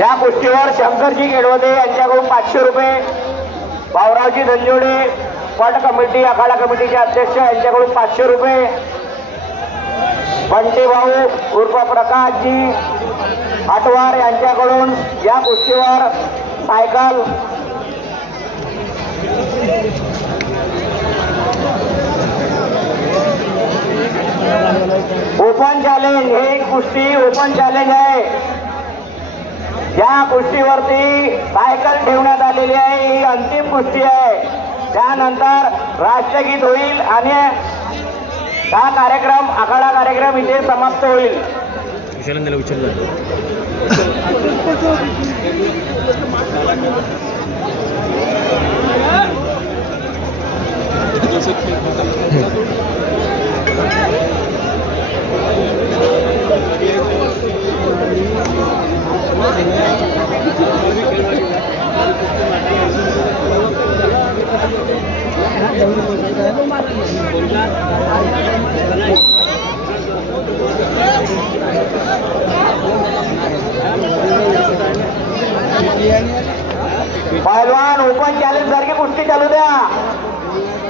या गोष्टीवर शंकरजी गेडवदे यांच्याकडून पाचशे रुपये भाऊरावजी धनजोडे पट कमिटी आखाडा कमिटीचे अध्यक्ष यांच्याकडून पाचशे रुपये. बंटी भाऊ उर्फ प्रकाशजी आटवार यांच्याकडून या गोष्टीवर सायकल. ओपन चॅलेंज हे एक कुस्ती ओपन चॅलेंज आहे. या कुस्तीवरती सायकल ठेवण्यात आलेली आहे. ही अंतिम कुस्ती आहे. त्यानंतर राष्ट्रगीत होईल आणि हा कार्यक्रम आखाडा कार्यक्रम इथे समाप्त होईल. उचललं. पहलवान ओपन चॅलेंज सारखी कुस्ती चालू द्या.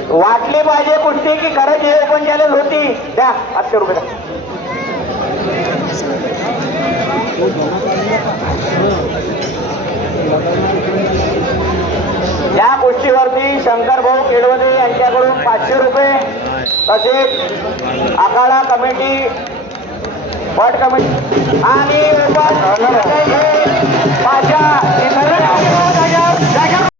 वाटली पाहिजे कुस्ती की खरंच हे ओपन चॅलेंज होती. द्या पाचशे रुपये द्या. या कुस्तीवरती शंकर भाऊ यांच्याकडून पाचशे रुपये तसेच आखाडा कमिटी पट कमिटी आणि